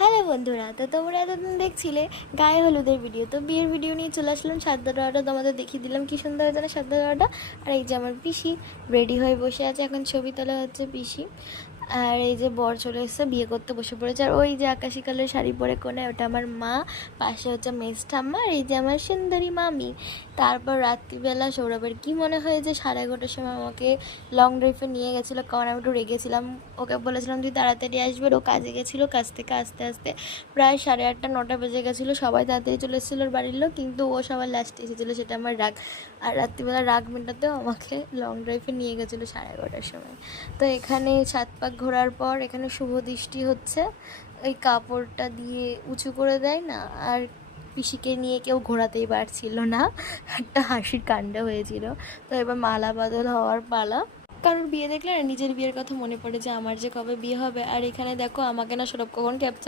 Hello বন্ধুরা, তো তোমরা এতদিন দেখছিলে গায়ে হলুদের ভিডিও, তো বিয়ের ভিডিও নিয়ে চলে আসলাম। সাদ্দা দেওয়াটা তোমাদের দেখিয়ে দিলাম কি সুন্দর হয়েছে না সাদ্দা দেওয়াটা। আর এই যে আমার পিসি রেডি হয়ে বসে আছে, এখন ছবি তোলা হচ্ছে পিসি। আর এই যে বর চলে এসেছে, বিয়ে করতে বসে পড়েছে। আর ওই যে আকাশি কালার শাড়ি পরে কোণে, ওটা আমার মা। পাশে হচ্ছে মেজ ঠাম্মা। আর এই যে আমার সুন্দরী মামি। তারপর রাত্রিবেলা সৌরভের কি মনে হয় যে 11:30টার সময় আমাকে লং ড্রাইভে নিয়ে গেছিলো, কারণ আমি একটু রেগেছিলাম। ওকে বলেছিলাম তুই তাড়াতাড়ি আসবে, ও কাজে গেছিলো। কাজ থেকে আস্তে আস্তে প্রায় 8:30-9টা বেজে গেছিলো। সবাই তাড়াতাড়ি চলে এসেছিলো ওর বাড়ির লোক, কিন্তু ও সবার লাস্টে এসেছিলো, সেটা আমার রাগ। আর রাত্রিবেলা রাগ মেটাতেও আমাকে লং ড্রাইভে নিয়ে গেছিলো 11:30টার সময়। তো এখানে 7 পাক ঘোরার পর এখানে শুভ দৃষ্টি হচ্ছে। ওই কাপড়টা দিয়ে উঁচু করে দেয় না, আর পিসিকে নিয়ে কেউ ঘোরাতেই পারছিল না, একটা হাসির কাণ্ড হয়েছিল। তো এবার মালা বদল হওয়ার পালা। কারোর বিয়ে দেখলে না নিজের বিয়ের কথা মনে পড়ে যে আমার যে কবে বিয়ে হবে। আর এখানে দেখো আমাকে না সৌরভ কখন ক্যাপচার